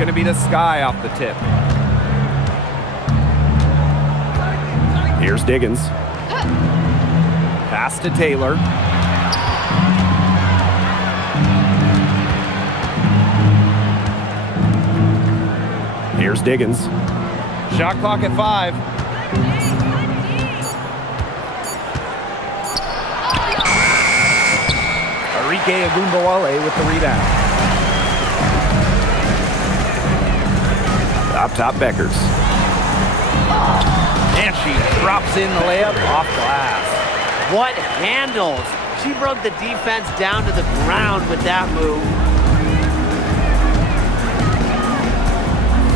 going to be to Sky off the tip. Here's Diggins. Pass to Taylor. Here's Diggins. Shot clock at 5. Arike Agumbawale with the rebound. Top Beckers. And she drops in the layup off glass. What handles! She broke the defense down to the ground with that move.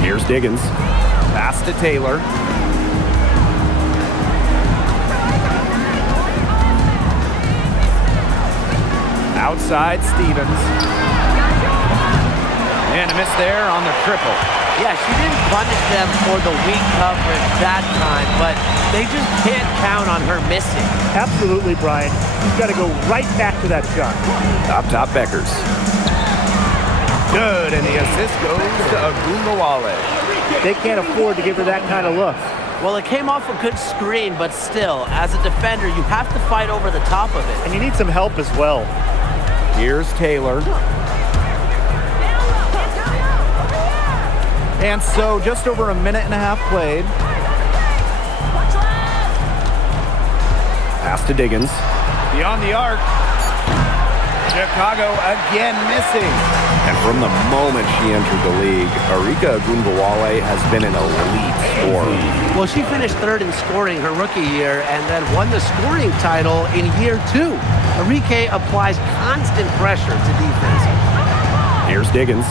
Here's Diggins. Pass to Taylor. Outside Stevens. And a miss there on the triple. Yeah, she didn't punish them for the weak coverage that time, but they just can't count on her missing. Absolutely, Brian. You've got to go right back to that shot. Top Beckers. Good, and the assist goes to Agumbawale. They can't afford to give her that kind of look. Well, it came off a good screen, but still, as a defender, you have to fight over the top of it. And you need some help as well. Here's Taylor. And so just over a minute and a half played. Pass to Diggins. Beyond the arc. Chicago again missing. And from the moment she entered the league, Arike Agumbawale has been an elite scorer. Well, she finished third in scoring her rookie year and then won the scoring title in year 2. Arike applies constant pressure to defense. Here's Diggins.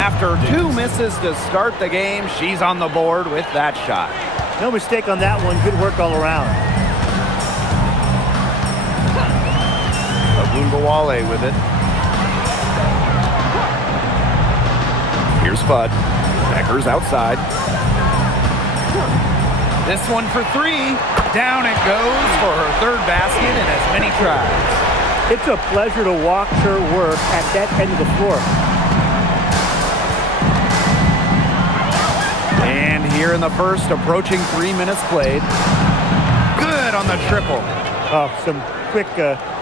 After 2 misses to start the game, she's on the board with that shot. No mistake on that one. Good work all around. Agumbawale with it. Here's Fudd. Beckers outside. This one for 3. Down it goes for her third basket in as many tries. It's a pleasure to watch her work at that end of the floor. And here in the first, approaching 3 minutes played. Good on the triple. Oh, some quick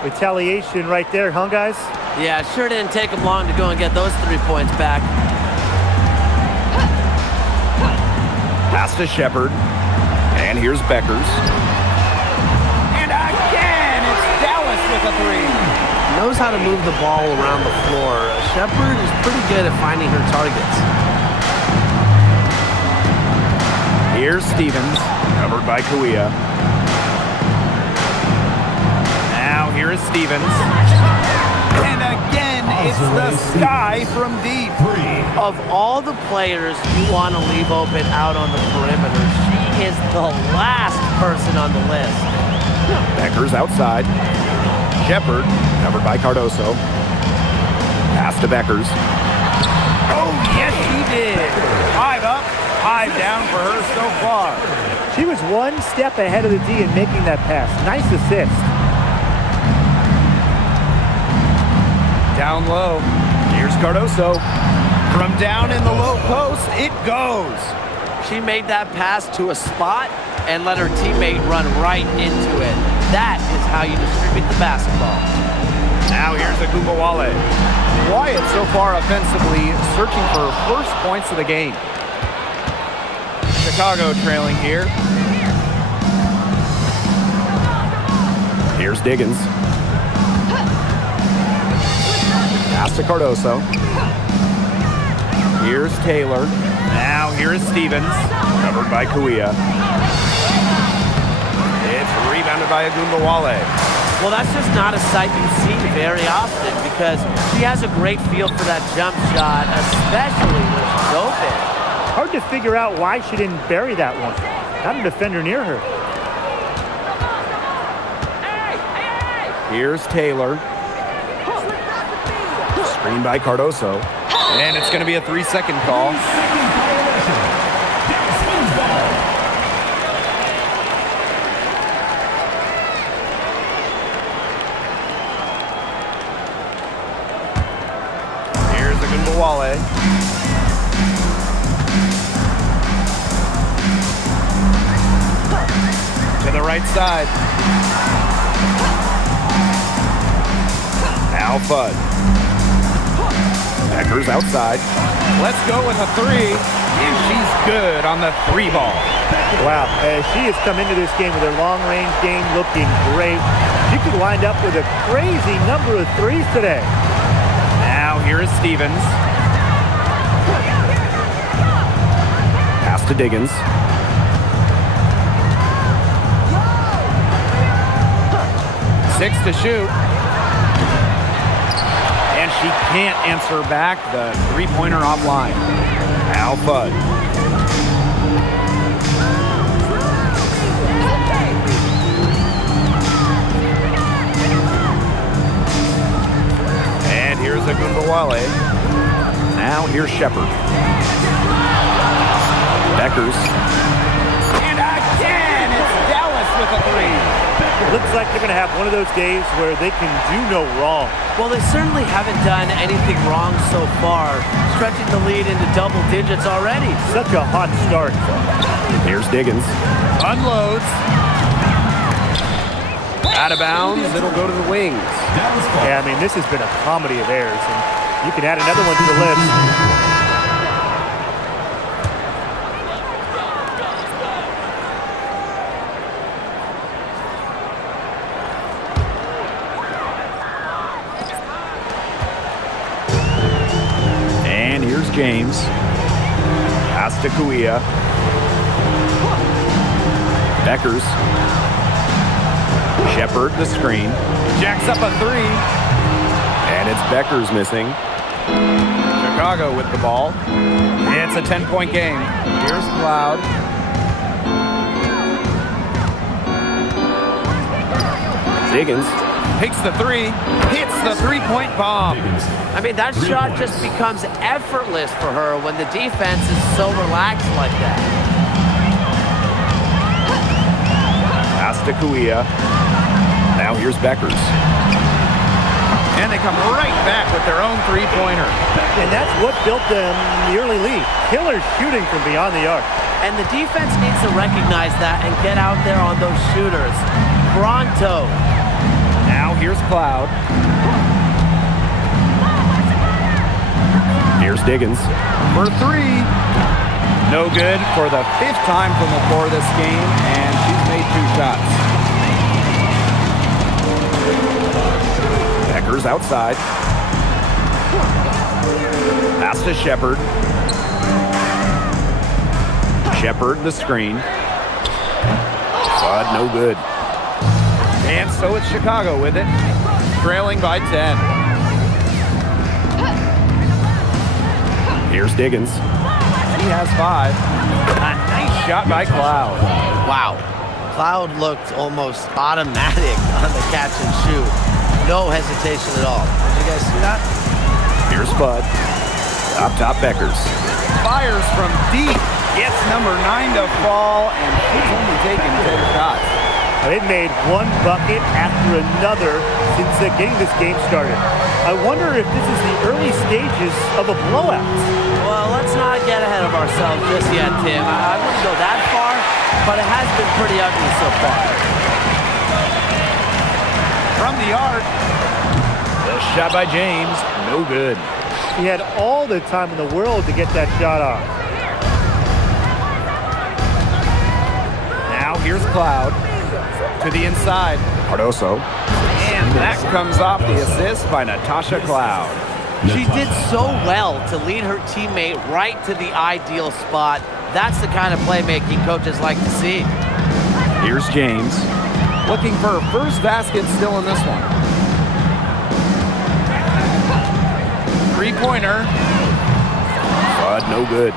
retaliation right there, huh, guys? Yeah, it sure didn't take them long to go and get those 3 points back. Pass to Shepard. And here's Beckers. And again, it's Dallas with a 3. Knows how to move the ball around the floor. Shepard is pretty good at finding her targets. Here's Stevens, covered by Kawia. Now here is Stevens. And again, it's the Sky from deep. Of all the players you want to leave open out on the perimeter, she is the last person on the list. Beckers outside. Shepard, covered by Cardoso. Pass to Beckers. Oh, yes, he did. 5 up, 5 down for her so far. She was 1 step ahead of the D in making that pass. Nice assist. Down low. Here's Cardoso. From down in the low post, it goes. She made that pass to a spot and let her teammate run right into it. That is how you distribute the basketball. Now here's Agumbawale. Quiet so far offensively, searching for first points of the game. Chicago trailing here. Here's Diggins. Pass to Cardoso. Here's Taylor. Now here is Stevens, covered by Kawia. It's rebounded by Agumbawale. Well, that's just not a sight you see very often because she has a great feel for that jump shot, especially when she's open. Hard to figure out why she didn't bury that one. Not a defender near her. Here's Taylor. Screen by Cardoso. And it's going to be a 3-second call. Here's Agumbawale. right side. Now Fudd. Beckers outside. Let's go with a three. And she's good on the three ball. Wow, she has come into this game with her long-range game looking great. She could wind up with a crazy number of threes today. Now here is Stevens. Pass to Diggins. Six to shoot. And she can't answer back the three-pointer offline. Now Fudd. And here's a Gumbawale. Now here's Shepard. Beckers. And again, it's Dallas with a three. Looks like they're going to have one of those days where they can do no wrong. Well, they certainly haven't done anything wrong so far, stretching the lead into double digits already. Such a hot start. Here's Diggins. Unloads. Out of bounds. It'll go to the wings. Yeah, I mean, this has been a comedy of errors, and you can add another one to the list. James. Pass to Kuia. Beckers. Shepard the screen. Jacks up a three. And it's Beckers missing. Chicago with the ball. It's a 10-point game. Here's Cloud. Diggins takes the three, hits the three-point bomb. I mean, that shot just becomes effortless for her when the defense is so relaxed like that. Pass to Kuia. Now here's Beckers. And they come right back with their own three-pointer. And that's what built them the early lead. Killer shooting from beyond the arc. And the defense needs to recognize that and get out there on those shooters. Pronto. Now here's Cloud. Here's Diggins. For three. No good for the fifth time from the floor this game, and she's made two shots. Beckers outside. Pass to Shepard. Shepard the screen. Fudd no good. And so it's Chicago with it, trailing by 10. Here's Diggins. He has five. A nice shot by Cloud. Wow. Cloud looked almost automatic on the catch and shoot. No hesitation at all. Did you guys see that? Here's Fudd. Up top Beckers. Fires from deep. Gets number 9 to fall, and she's only taken 10 shots. They've made one bucket after another since getting this game started. I wonder if this is the early stages of a blowout. Well, let's not get ahead of ourselves just yet, Tim. I wouldn't go that far, but it has been pretty ugly so far. From the arc. The shot by James. No good. He had all the time in the world to get that shot off. Now here's Cloud. To the inside. Cardoso. And that comes off the assist by Natasha Cloud. She did so well to lead her teammate right to the ideal spot. That's the kind of playmaking coaches like to see. Here's James. Looking for her first basket still in this one. Three-pointer. But no good.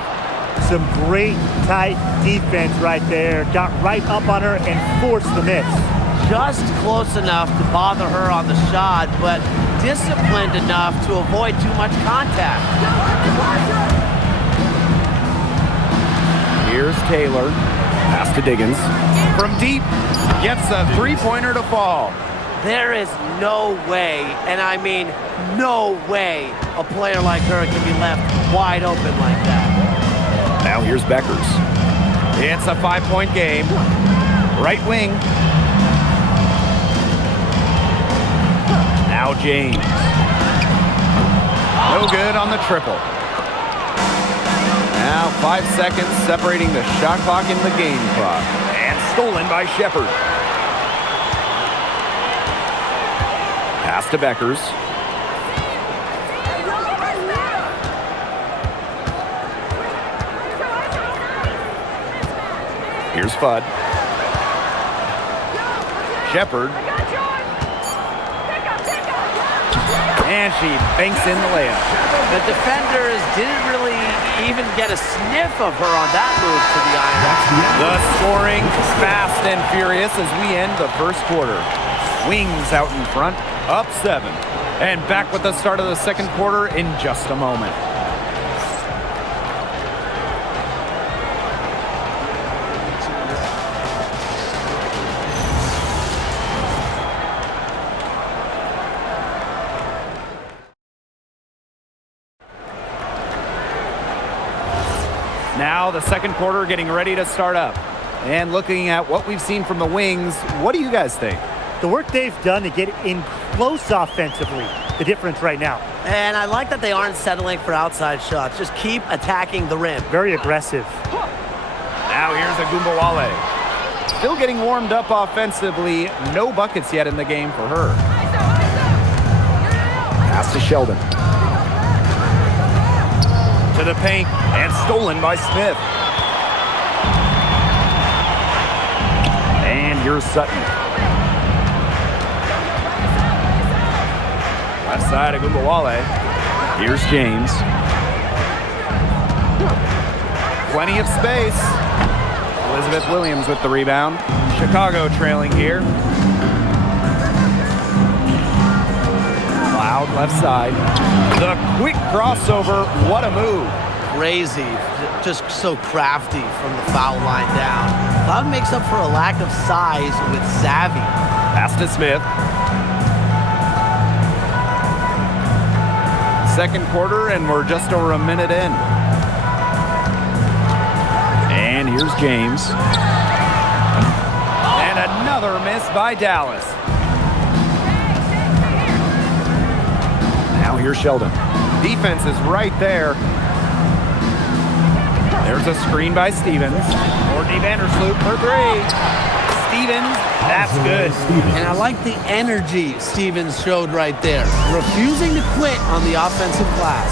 Some great tight defense right there. Got right up on her and forced the miss. Just close enough to bother her on the shot, but disciplined enough to avoid too much contact. Here's Taylor. Pass to Diggins. From deep. Gets a three-pointer to fall. There is no way, and I mean no way, a player like her can be left wide open like that. Now here's Beckers. It's a 5-point game. Right wing. Now James. No good on the triple. Now 5 seconds separating the shot clock and the game clock. And stolen by Shepard. Pass to Beckers. Here's Fudd. Shepard. And she banks in the layup. The defenders didn't really even get a sniff of her on that move to the iron. The scoring fast and furious as we end the first quarter. Wings out in front, up 7. And back with the start of the second quarter in just a moment. Now the second quarter getting ready to start up. And looking at what we've seen from the Wings, what do you guys think? The work they've done to get in close offensively, the difference right now. And I like that they aren't settling for outside shots. Just keep attacking the rim. Very aggressive. Now here's Agumbawale. Still getting warmed up offensively. No buckets yet in the game for her. Pass to Sheldon. To the paint, and stolen by Smith. And here's Sutton. Left side, Agumbawale. Here's James. Plenty of space. Elizabeth Williams with the rebound. Chicago trailing here. Cloud left side. The quick crossover. What a move. Crazy. Just so crafty from the foul line down. Cloud makes up for a lack of size with savvy. Pass to Smith. Second quarter, and we're just over a minute in. And here's James. And another miss by Dallas. Now here's Sheldon. Defense is right there. There's a screen by Stevens. Courtney Vandersloot for 3. Stevens, that's good. And I like the energy Stevens showed right there. Refusing to quit on the offensive glass.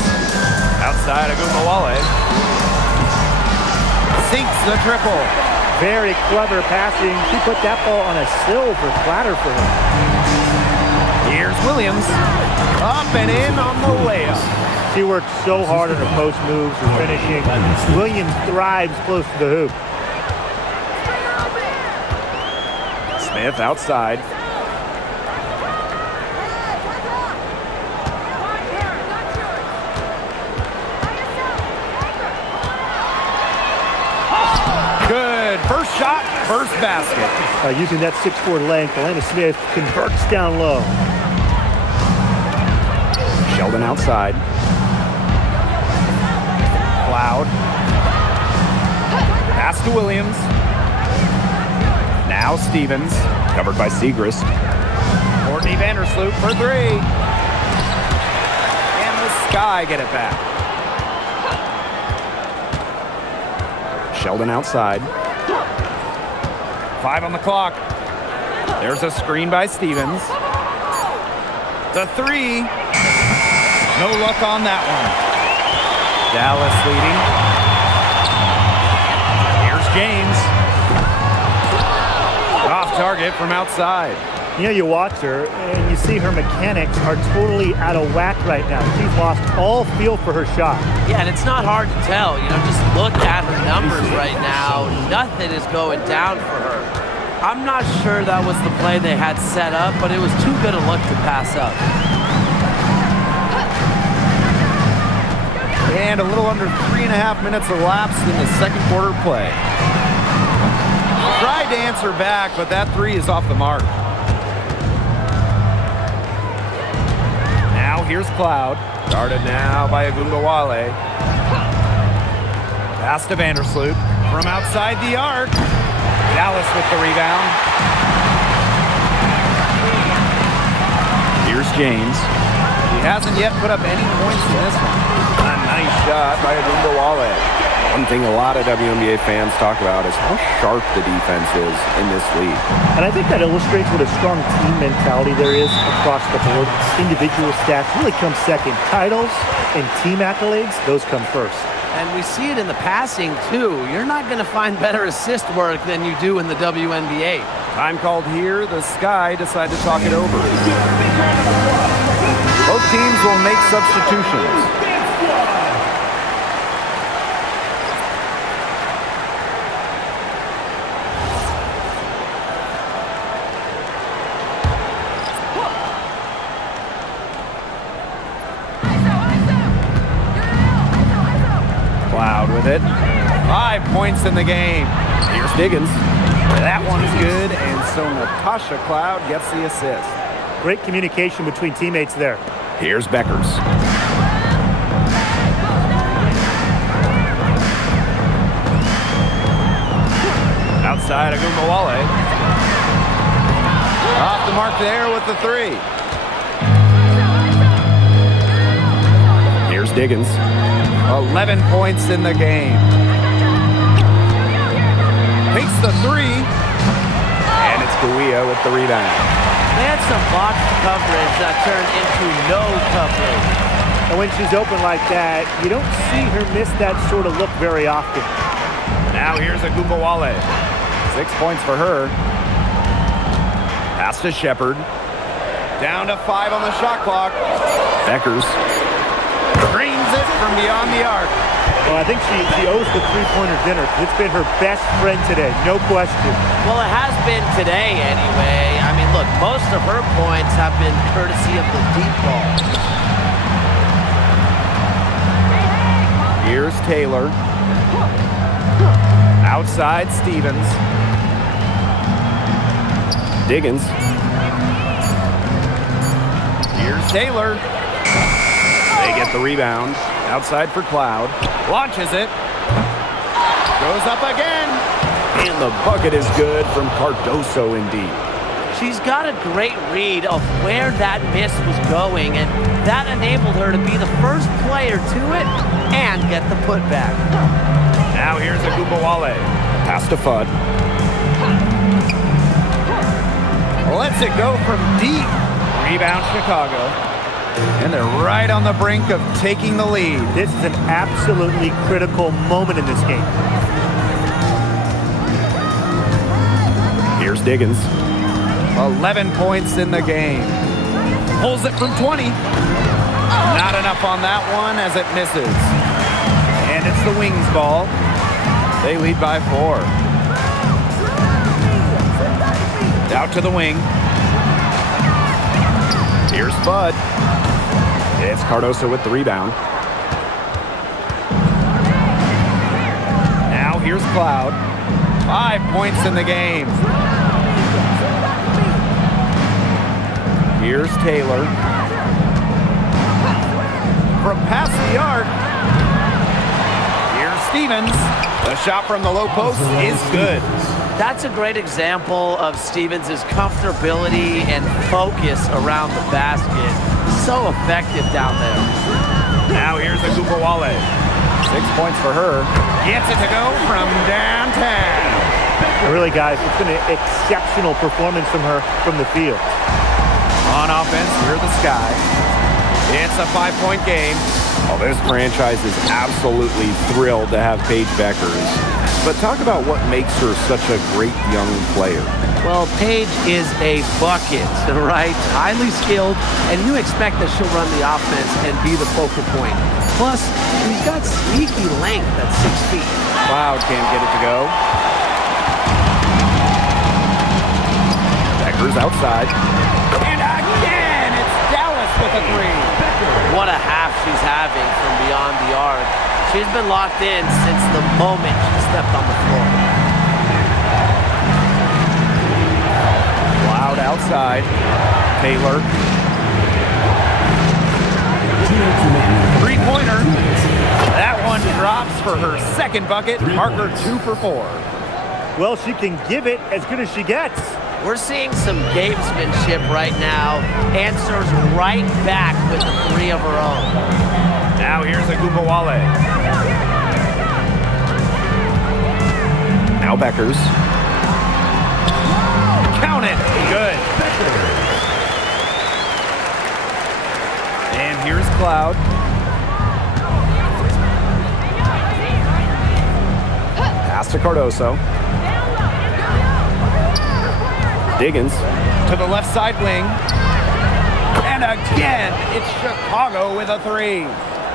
Outside, Agumbawale. Sinks the triple. Very clever passing. She put that ball on a silver platter for her. Here's Williams. Up and in on the layup. She worked so hard on her post moves and finishing. Williams thrives close to the hoop. Smith outside. Good. First shot, first basket. Using that 6'4" length, Elena Smith converts down low. Sheldon outside. Cloud. Pass to Williams. Now Stevens, covered by Siegrist. Courtney Vandersloot for 3. And the Sky get it back. Sheldon outside. 5 on the clock. There's a screen by Stevens. The 3. No luck on that one. Dallas leading. Here's James. Off target from outside. You know, you watch her and you see her mechanics are totally out of whack right now. She's lost all feel for her shot. Yeah, and it's not hard to tell. You know, just look at her numbers right now. Nothing is going down for her. I'm not sure that was the play they had set up, but it was too good a look to pass up. And a little under 3.5 minutes elapsed in the second quarter play. Tried to answer back, but that 3 is off the mark. Now here's Cloud. Guarded now by Agumbawale. Pass to Vandersloot from outside the arc. Dallas with the rebound. Here's James. He hasn't yet put up any points in this one. A nice shot by Agumbawale. One thing a lot of WNBA fans talk about is how sharp the defense is in this league. And I think that illustrates what a strong team mentality there is across the board. Individual stats really come second. Titles and team accolades, those come first. And we see it in the passing, too. You're not going to find better assist work than you do in the WNBA. Time called here. The Sky decide to talk it over. Both teams will make substitutions. Cloud with it. 5 points in the game. Here's Diggins. That one's good, and so Natasha Cloud gets the assist. Great communication between teammates there. Here's Beckers. Outside Agumbawale. Off the mark there with the 3. Here's Diggins. 11 points in the game. Takes the 3. And it's Gouia with the rebound. They had some box coverage that turned into no coverage. And when she's open like that, you don't see her miss that sort of look very often. Now here's Agumbawale. 6 points for her. Pass to Shepard. Down to 5 on the shot clock. Beckers. Screens it from beyond the arc. Well, I think she owes the three-pointer dinner. It's been her best friend today, no question. Well, it has been today anyway. I mean, look, most of her points have been courtesy of the deep ball. Here's Taylor. Outside Stevens. Diggins. Here's Taylor. They get the rebound. Outside for Cloud. Launches it. Goes up again. And the bucket is good from Cardoso indeed. She's got a great read of where that miss was going, and that enabled her to be the first player to it and get the putback. Now here's Agumbawale. Pass to Fudd. Lets it go from deep. Rebound Chicago. And they're right on the brink of taking the lead. This is an absolutely critical moment in this game. Here's Diggins. 11 points in the game. Pulls it from 20. Not enough on that one as it misses. And it's the Wings ball. They lead by 4. Out to the wing. Here's Fudd. It's Cardoso with the rebound. Now here's Cloud. 5 points in the game. Here's Taylor. From past the arc. Here's Stevens. The shot from the low post is good. That's a great example of Stevens' comfortability and focus around the basket. So effective down there. Now here's Agumbawale. 6 points for her. Gets it to go from downtown. Really, guys, it's been an exceptional performance from her from the field. On offense, here's the Sky. It's a 5-point game. Well, this franchise is absolutely thrilled to have Paige Beckers. But talk about what makes her such a great young player. Well, Paige is a bucket, right? Highly skilled, and you expect that she'll run the offense and be the focal point. Plus, she's got sneaky length at 6 feet. Cloud can't get it to go. Beckers outside. And again, it's Dallas with a 3. What a half she's having from beyond the arc. She's been locked in since the moment she stepped on the floor. Cloud outside. Taylor. 3-pointer. That one drops for her second bucket. Parker 2 for 4. Well, she can give it as good as she gets. We're seeing some gamesmanship right now. Answers right back with the three of her own. Now here's Agumbawale. Now Beckers. Count it. Good. And here's Cloud. Pass to Cardoso. Diggins to the left side wing. And again, it's Chicago with a three.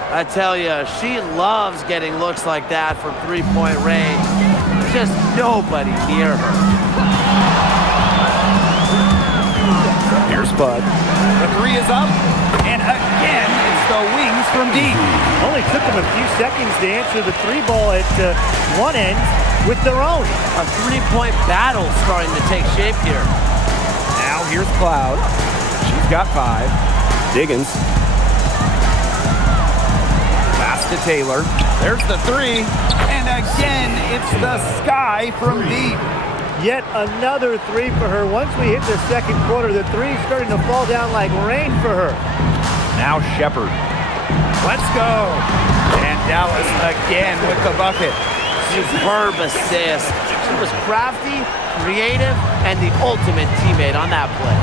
I tell you, she loves getting looks like that from three-point range. Just nobody near her. Here's Bud. The three is up. And again, it's the wings from deep. Only took them a few seconds to answer the three ball at one end with their own. A three-point battle starting to take shape here. Now here's Cloud. She's got 5. Diggins. Pass to Taylor. There's the three. And again, it's the sky from deep. Yet another three for her. Once we hit the second quarter, the three's starting to fall down like rain for her. Now Shepard. Let's go. And Dallas again with the bucket. Superb assist. She was crafty, creative, and the ultimate teammate on that play.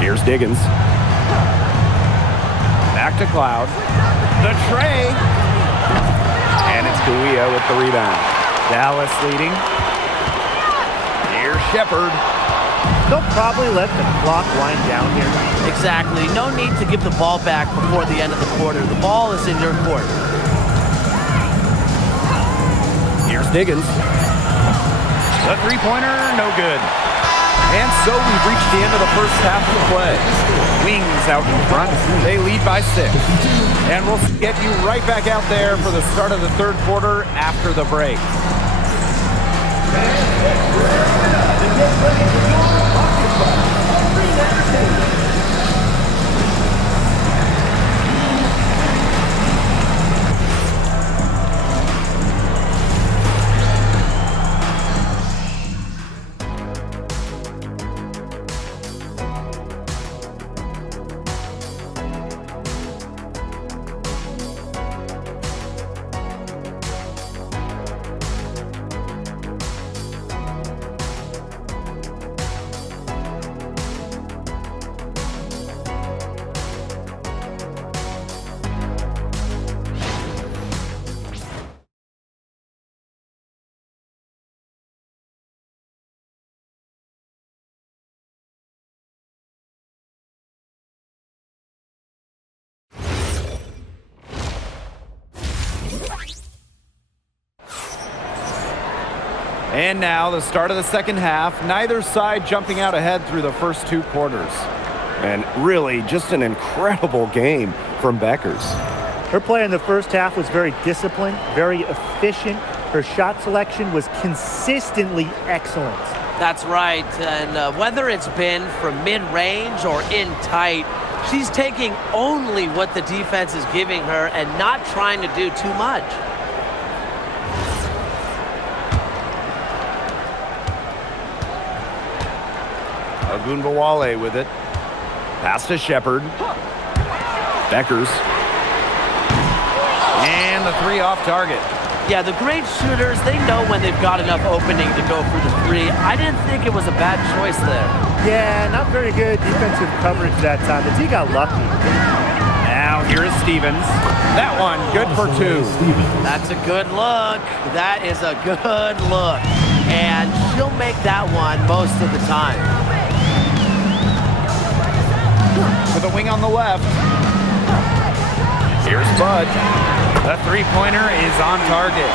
Here's Diggins. Back to Cloud. The tray. And it's Gouia with the rebound. Dallas leading. Here's Shepard. They'll probably let the clock wind down here. Exactly. No need to give the ball back before the end of the quarter. The ball is in your court. Here's Diggins. The three-pointer, no good. And so we've reached the end of the first half of the play. Wings out in front. They lead by 6. And we'll get you right back out there for the start of the third quarter after the break. And now the start of the second half. Neither side jumping out ahead through the first 2 quarters. And really just an incredible game from Beckers. Her play in the first half was very disciplined, very efficient. Her shot selection was consistently excellent. That's right. And whether it's been from mid-range or in tight, she's taking only what the defense is giving her and not trying to do too much. Agumbawale with it. Pass to Shepard. Beckers. And the three off target. Yeah, the great shooters, they know when they've got enough opening to go for the three. I didn't think it was a bad choice there. Yeah, not very good defensive coverage that time. The D got lucky. Now here is Stevens. That one good for 2. That's a good look. That is a good look. And she'll make that one most of the time. To the wing on the left. Here's Bud. The three-pointer is on target.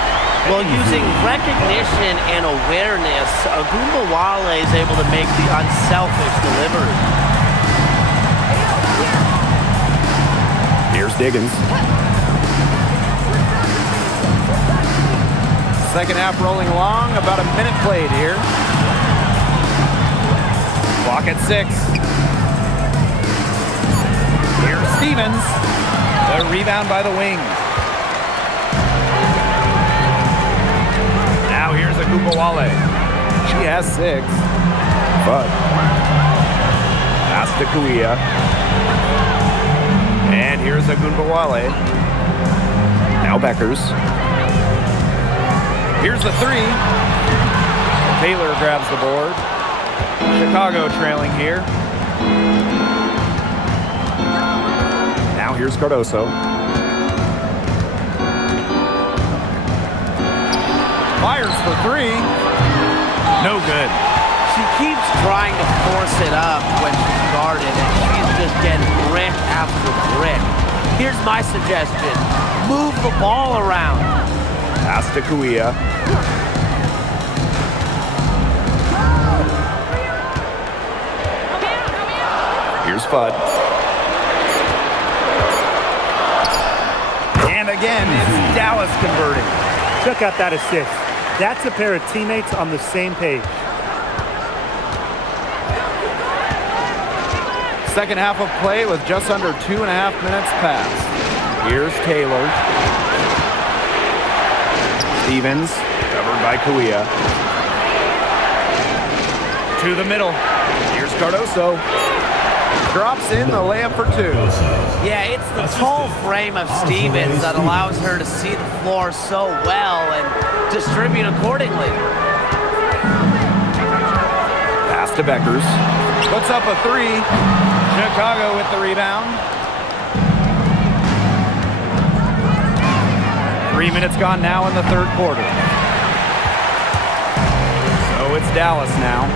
Well, using recognition and awareness, Agumbawale is able to make the unselfish delivery. Here's Diggins. Second half rolling along, about a minute played here. Clock at 6. Here's Stevens. The rebound by the wing. Now Agumbawale. She has 6. But pass to Kuia. And here's Agumbawale. Now Beckers. Here's the 3. Taylor grabs the board. Chicago trailing here. Now here's Cardoso. Fires for 3. No good. She keeps trying to force it up when she's guarded, and she's just getting brick after brick. Here's my suggestion. Move the ball around. Pass to Kuia. Here's Fudd. And again, it's Dallas converting. Check out that assist. That's a pair of teammates on the same page. Second half of play with just under 2.5 minutes passed. Here's Taylor. Stevens, covered by Kuia. To the middle. Here's Cardoso. Drops in the layup for 2. Yeah, it's the tall frame of Stevens that allows her to see the floor so well and distribute accordingly. Pass to Beckers. Puts up a 3. Chicago with the rebound. 3 minutes gone now in the third quarter. So it's Dallas now.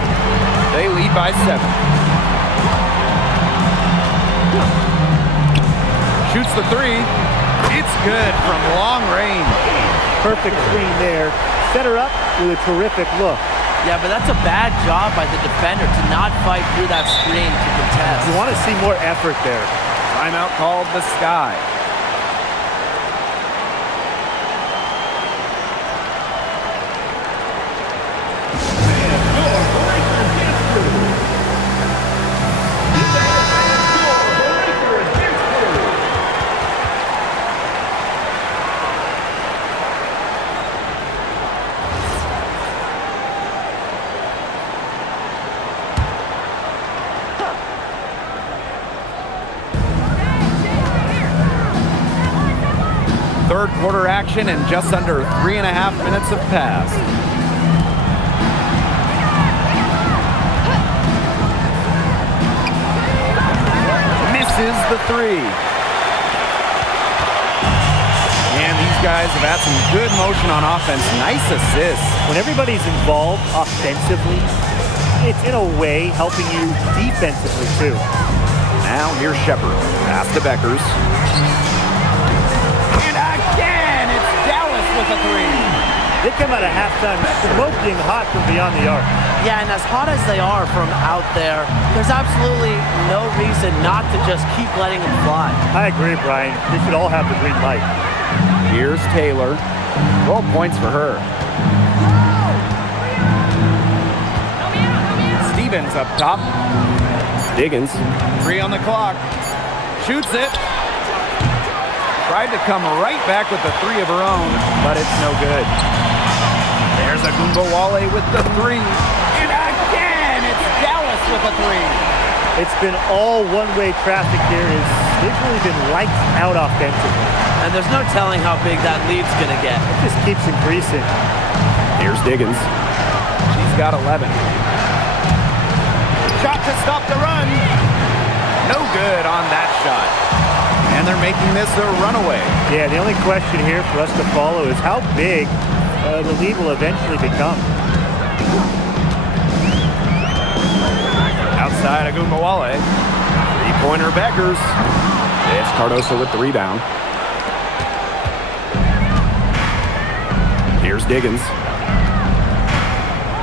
They lead by 7. Shoots the 3. It's good from long range. Perfect screen there. Set her up with a terrific look. Yeah, but that's a bad job by the defender to not fight through that screen to contest. You want to see more effort there. Timeout called the Sky. Third quarter action and just under 3.5 minutes have passed. Misses the 3. And these guys have had some good motion on offense. Nice assist. When everybody's involved offensively, it's in a way helping you defensively too. Now here's Shepard. Pass to Beckers. With a 3. They come out of halftime smoking hot from beyond the arc. Yeah, and as hot as they are from out there, there's absolutely no reason not to just keep letting them fly. I agree, Brian. They should all have the green light. Here's Taylor. 12 points for her. Stevens up top. Diggins. 3 on the clock. Shoots it. Tried to come right back with the 3 of her own, but it's no good. There's Agumbawale with the 3. And again, it's Dallas with a 3. It's been all one-way traffic here. They've really been lights out offensively. And there's no telling how big that lead's going to get. It just keeps increasing. Here's Diggins. She's got 11. Shot to stop the run. No good on that shot. And they're making this a runaway. Yeah, the only question here for us to follow is how big the lead will eventually become. Outside Agumbawale. 3-pointer Beckers. It's Cardoso with the rebound. Here's Diggins.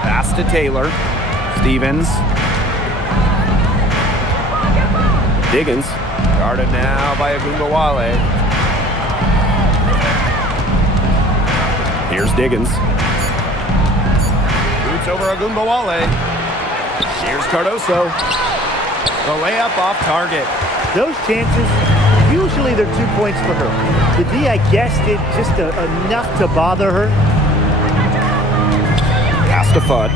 Pass to Taylor. Stevens. Diggins. Guarded now by Agumbawale. Here's Diggins. Boots over Agumbawale. Here's Cardoso. The layup off target. Those chances, usually they're 2 points for her. The D, I guess, did just enough to bother her. to Fudd.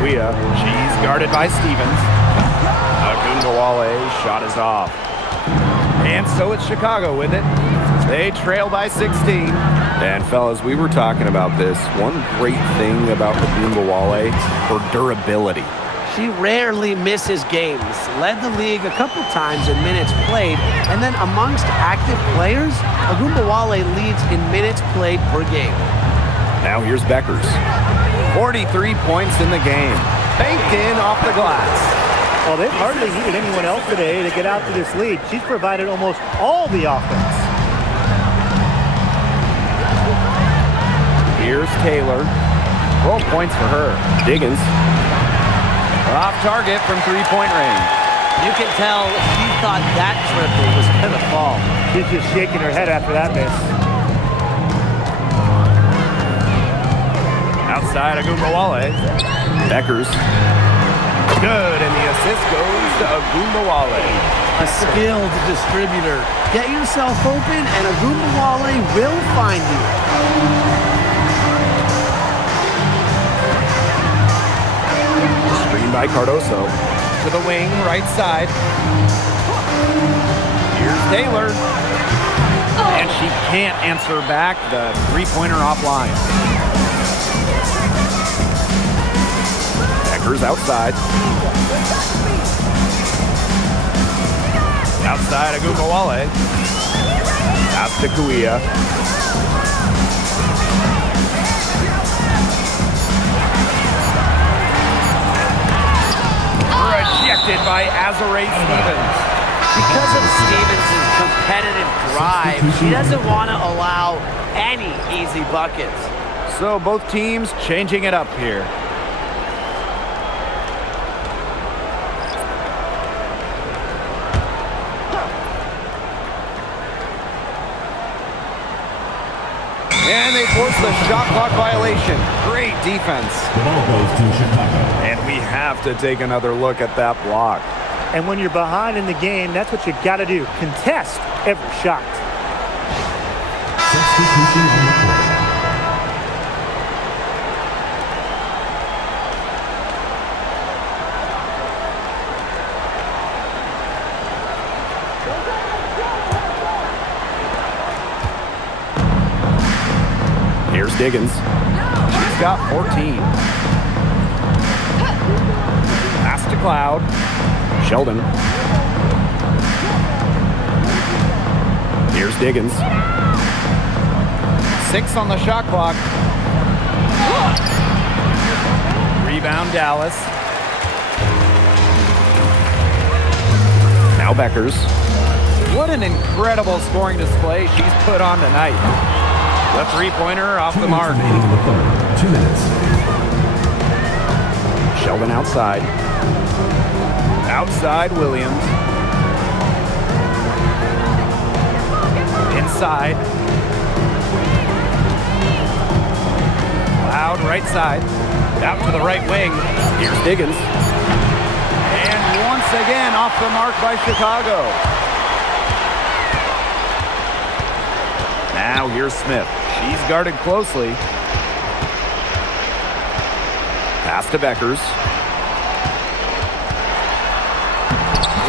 Kuia, she's guarded by Stevens. Agunbowale shot is off. And so it's Chicago with it. They trail by 16. And fellas, we were talking about this. One great thing about Agunbowale, her durability. She rarely misses games. Led the league a couple times in minutes played, and then amongst active players, Agunbowale leads in minutes played per game. Now here's Beckers. 43 points in the game. Banked in off the glass. Well, they've hardly needed anyone else today to get out to this lead. She's provided almost all the offense. Here's Taylor. 12 points for her. Diggins. Off target from three-point range. You can tell she thought that triple was going to fall. She's just shaking her head after that miss. Outside Agunbowale. Beckers. Good, and the assist goes to Agunbowale. A skilled distributor. Get yourself open, and Agunbowale will find you. Screen by Cardoso. To the wing, right side. Here's Taylor. And she can't answer back the three-pointer offline. Beckers outside. Outside Agunbowale. Pass to Kuia. Rejected by Azare Stevens. Because of Stevens' competitive drive, she doesn't want to allow any easy buckets. So both teams changing it up here. And they force the shot clock violation. Great defense. The ball goes to Chicago. And we have to take another look at that block. And when you're behind in the game, that's what you got to do. Contest every shot. Substitution on the court. Here's Diggins. She's got 14. Pass to Cloud. Sheldon. Here's Diggins. 6 on the shot clock. Rebound Dallas. Now Beckers. What an incredible scoring display she's put on tonight. The three-pointer off the mark. 2 minutes. Sheldon outside. Outside Williams. Inside. Loud right side. Out to the right wing. Here's Diggins. And once again off the mark by Chicago. Now here's Smith. She's guarded closely. Pass to Beckers.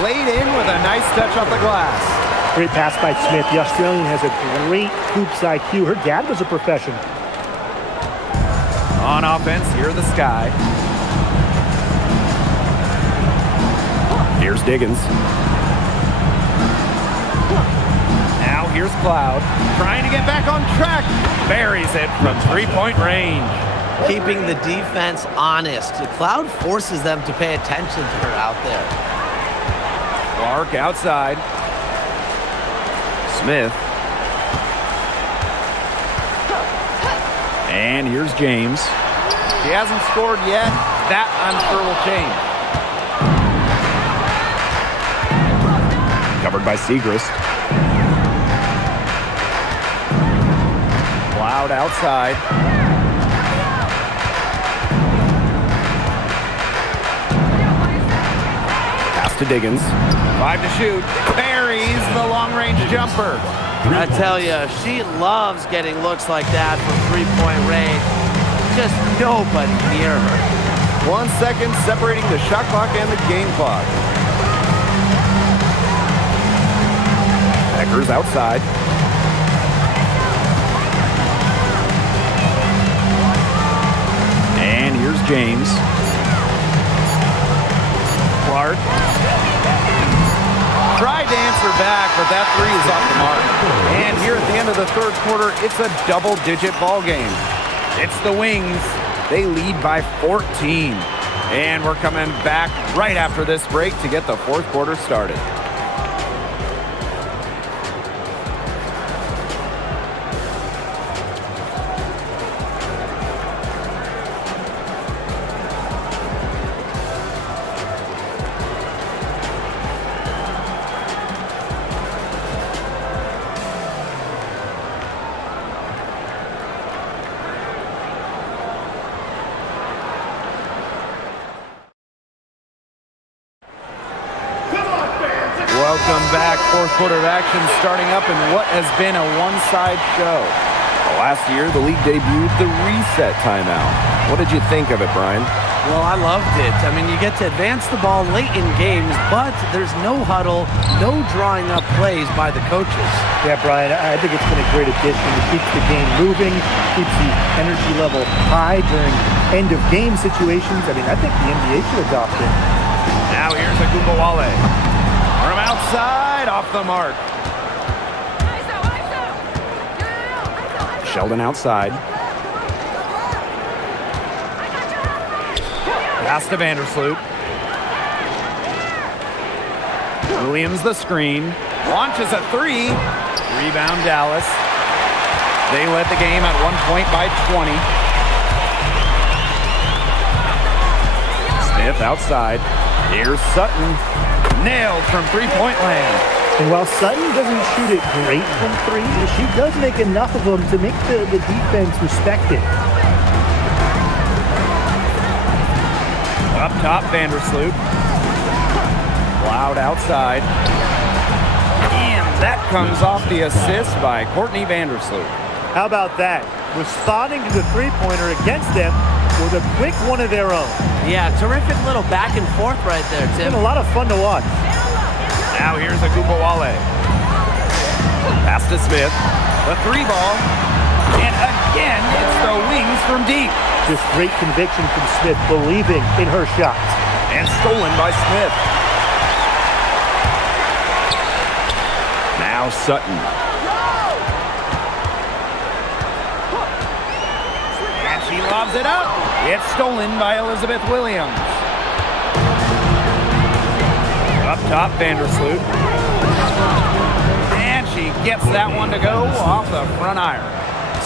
Laid in with a nice touch off the glass. Great pass by Smith. The Australian has a great hoops IQ. Her dad was a professional. On offense, here are the Sky. Here's Diggins. Now here's Cloud. Trying to get back on track. Buries it from three-point range. Keeping the defense honest. The Cloud forces them to pay attention to her out there. Clark outside. Smith. And here's James. He hasn't scored yet. That, I'm sure, will change. Covered by Segrist. Cloud outside. Pass to Diggins. 5 to shoot. Buries the long-range jumper. I tell you, she loves getting looks like that from three-point range. just nobody near her. 1 second separating the shot clock and the game clock. Beckers outside. And here's James. Clark. Tried to answer back, but that three is off the mark. And here at the end of the third quarter, it's a double-digit ball game. It's the Wings. They lead by 14. And we're coming back right after this break to get the fourth quarter started. Welcome back. Fourth quarter of action starting up in what has been a one-side show. Last year, the league debuted the reset timeout. What did you think of it, Brian? Well, I loved it. I mean, you get to advance the ball late in games, but there's no huddle, no drawing up plays by the coaches. Yeah, Brian, I think it's been a great addition. It keeps the game moving, keeps the energy level high during end-of-game situations. I mean, I think the NBA should adopt it. Now here's Agumbawale. From outside, off the mark. Sheldon outside. Pass to Vandersloot. Williams the screen. Launches a three. Rebound Dallas. They led the game at 1 point by 20. Smith outside. Here's Sutton. Nailed from three-point land. And while Sutton doesn't shoot it great from three, she does make enough of them to make the defense respect it. Up top, Vandersloot. Loud outside. And that comes off the assist by Courtney Vandersloot. How about that? Responding to the three-pointer against them with a quick one of their own. Yeah, terrific little back and forth right there, Tim. It's been a lot of fun to watch. Now here's Agumbawale. Pass to Smith. The three ball. And again, it's the Wings from deep. Just great conviction from Smith, believing in her shots. And stolen by Smith. Now Sutton. And she lobs it up. It's stolen by Elizabeth Williams. Up top, Vandersloot. And she gets that one to go off the front iron.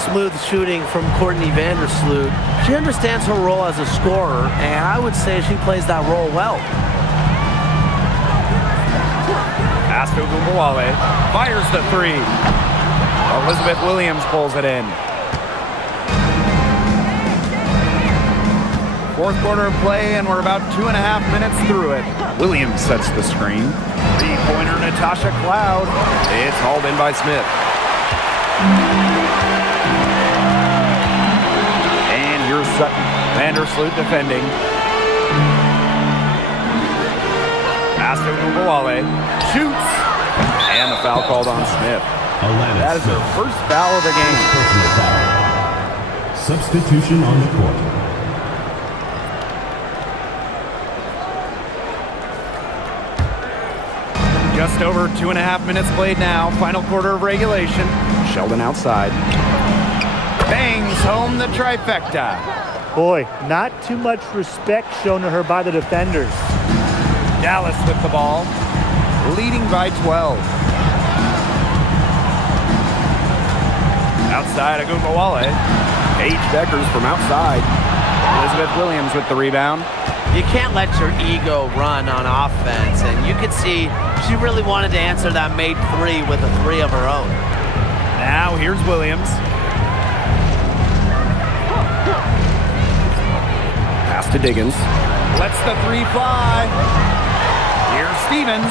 Smooth shooting from Courtney Vandersloot. She understands her role as a scorer, and I would say she plays that role well. Pass to Agumbawale. Fires the three. Elizabeth Williams pulls it in. Fourth quarter of play, and we're about 2.5 minutes through it. Williams sets the screen. Three-pointer, Natasha Cloud. It's hauled in by Smith. And here's Sutton. Vandersloot defending. Pass to Agumbawale. Shoots. And the foul called on Smith. That is her first foul of the game. Substitution on the court. Just over 2.5 minutes played now. Final quarter of regulation. Sheldon outside. Bangs home the trifecta. Boy, not too much respect shown to her by the defenders. Dallas with the ball. Leading by 12. Outside, Agumbawale. Paige Beckers from outside. Elizabeth Williams with the rebound. You can't let your ego run on offense, and you could see she really wanted to answer that made three with a three of her own. Now here's Williams. Pass to Diggins. Lets the three fly. Here's Stevens.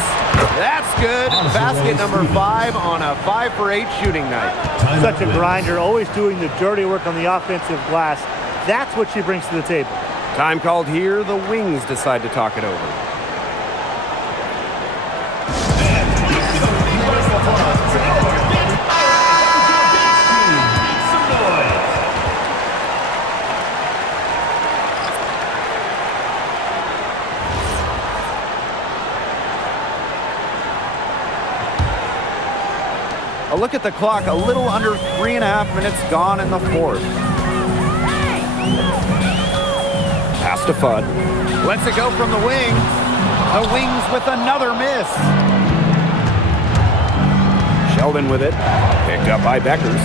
That's good. Basket number 5 on a 5 for 8 shooting night. Such a grinder, always doing the dirty work on the offensive glass. That's what she brings to the table. Time called here. The Wings decide to talk it over. A look at the clock, a little under 3.5 minutes gone in the fourth. Pass to Fudd. Lets it go from the wing. The Wings with another miss. Sheldon with it. Picked up by Beckers.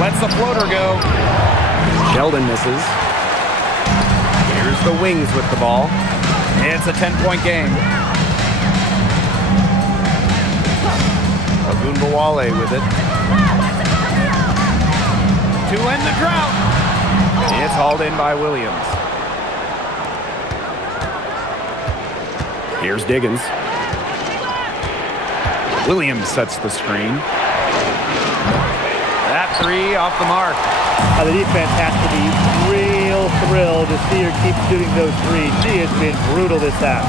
Lets the floater go. Sheldon misses. Here's the Wings with the ball. It's a 10-point game. Ogunbowale with it. To end the drought. It's hauled in by Williams. Here's Diggins. Williams sets the screen. That three off the mark. The defense has to be real thrilled to see her keep shooting those threes. She has been brutal this half.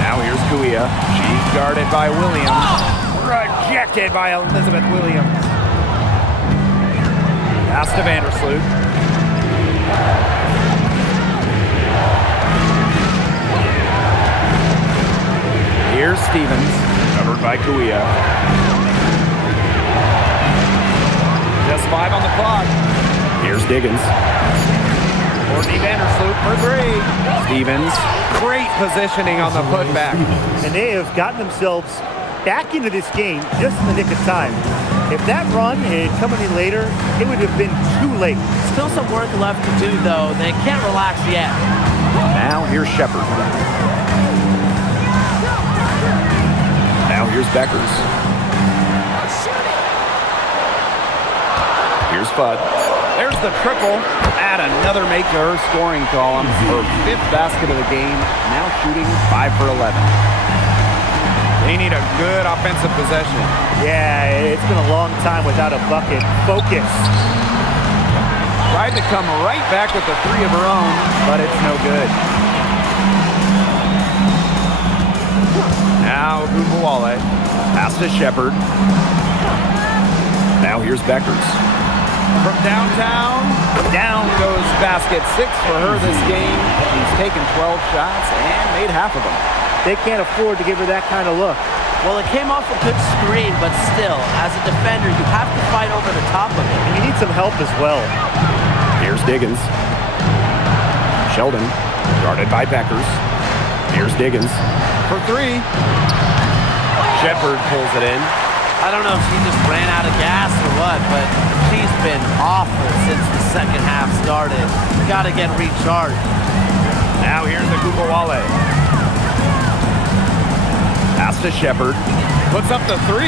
Now here's Kuia. She's guarded by Williams. Rejected by Elizabeth Williams. Pass to Vandersloot. Here's Stevens, covered by Kuia. Just 5 on the clock. Here's Diggins. Courtney Vandersloot for 3. Stevens, great positioning on the putback. And they have gotten themselves back into this game just in the nick of time. If that run had come any later, it would have been too late. Still some work left to do, though. They can't relax yet. Now here's Shepard. Now here's Beckers. Here's Fudd. There's the triple. Add another make to her scoring column. Her 5th basket of the game. Now shooting 5 for 11. They need a good offensive possession. Yeah, it's been a long time without a bucket. Focus. Tried to come right back with the 3 of her own, but it's no good. Now Ogunbowale. Pass to Shepard. Now here's Beckers. From downtown, down goes basket 6 for her this game. She's taken 12 shots and made half of them. They can't afford to give her that kind of look. Well, it came off a good screen, but still, as a defender, you have to fight over the top of it. And you need some help as well. Here's Diggins. Sheldon, guarded by Beckers. Here's Diggins for 3. Shepard pulls it in. I don't know if she just ran out of gas or what, but she's been awful since the second half started. Got to get recharged. Now here's Ogunbowale. Pass to Shepard. Puts up the 3.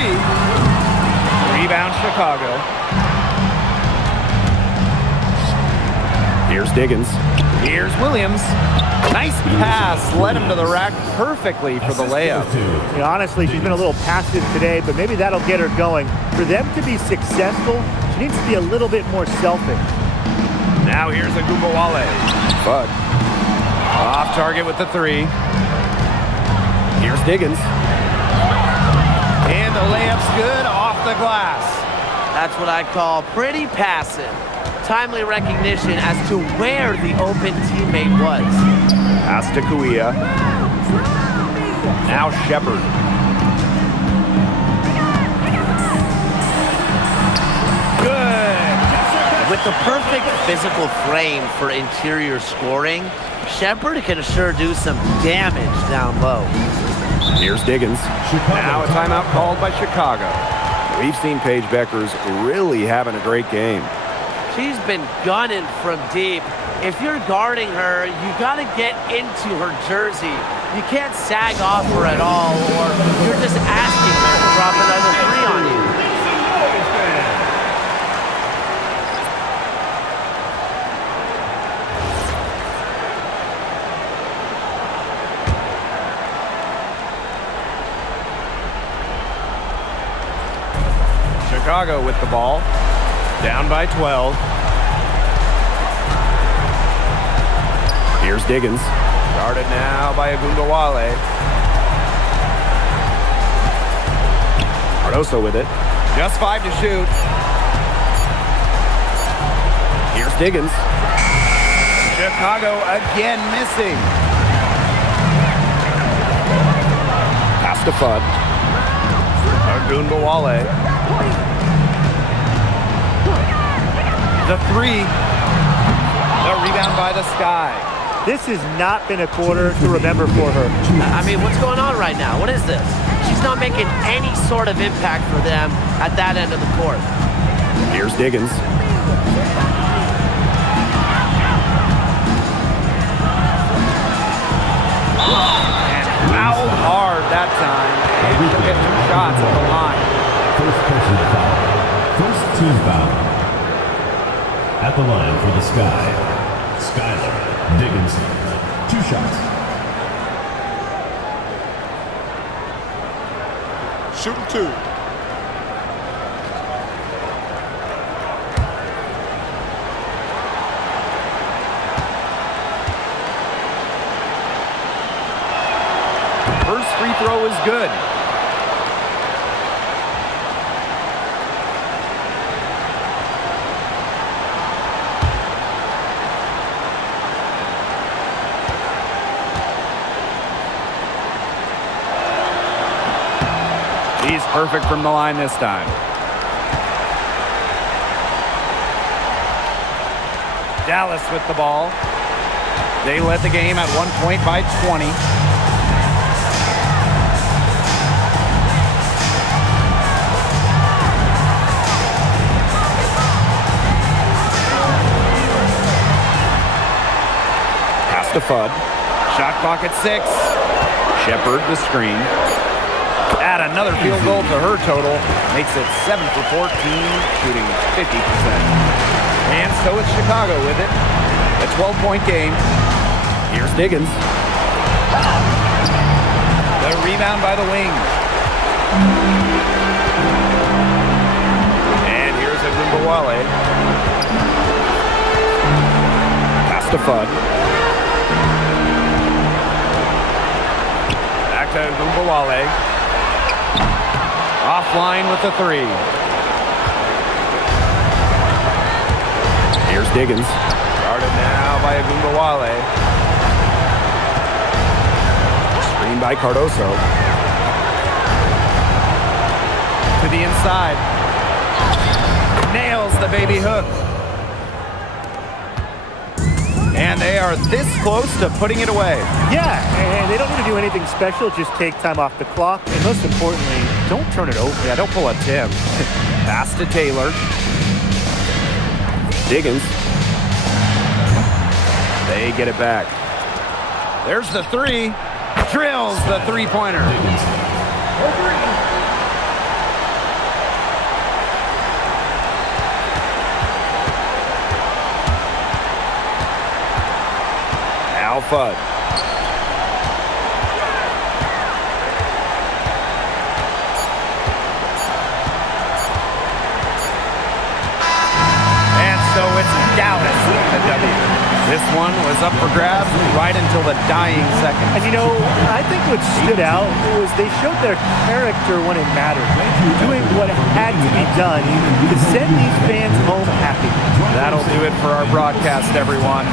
Rebound Chicago. Here's Diggins. Here's Williams. Nice pass. Led him to the rack perfectly for the layup. You know, honestly, she's been a little passive today, but maybe that'll get her going. For them to be successful, she needs to be a little bit more selfish. Now here's Ogunbowale. Fudd. Off target with the 3. Here's Diggins. And the layup's good off the glass. That's what I call pretty passive. Timely recognition as to where the open teammate was. Pass to Kuia. Now Shepard. Good. With the perfect physical frame for interior scoring, Shepard can sure do some damage down low. Here's Diggins. Now a timeout called by Chicago. We've seen Paige Beckers really having a great game. She's been gunning from deep. If you're guarding her, you got to get into her jersey. You can't sag off her at all, or you're just asking her to drop another 3 on you. Chicago with the ball. Down by 12. Here's Diggins. Guarded now by Agundawale. Cardoso with it. Just 5 to shoot. Here's Diggins. Chicago again missing. Pass to Fudd. Agundawale. The 3. The rebound by the Sky. This has not been a quarter to remember for her. I mean, what's going on right now? What is this? She's not making any sort of impact for them at that end of the court. Here's Diggins. And fouled hard that time. And she'll get 2 shots at the line. First person foul. First team foul. At the line for the Sky. Skylar Diggins. 2 shots. Shooting 2. First free throw is good. He's perfect from the line this time. Dallas with the ball. They led the game at 1 point by 20. Pass to Fudd. Shot clock at 6. Shepard the screen. Add another field goal to her total. Makes it 7 for 14, shooting 50%. And so it's Chicago with it. A 12-point game. Here's Diggins. The rebound by the wing. And here's Agundawale. Pass to Fudd. Back to Agundawale. Offline with the 3. Here's Diggins. Guarded now by Agundawale. Screen by Cardoso. To the inside. Nails the baby hook. And they are this close to putting it away. Yeah, and they don't need to do anything special. Just take time off the clock. And most importantly, don't turn it over. Yeah, don't pull a Tim. Pass to Taylor. Diggins. They get it back. There's the 3. Drills the 3-pointer. Al Fudd. And so it's Dallas with the W. This one was up for grabs right until the dying second. And you know, I think what stood out was they showed their character when it mattered, doing what had to be done to send these fans home happy. That'll do it for our broadcast, everyone.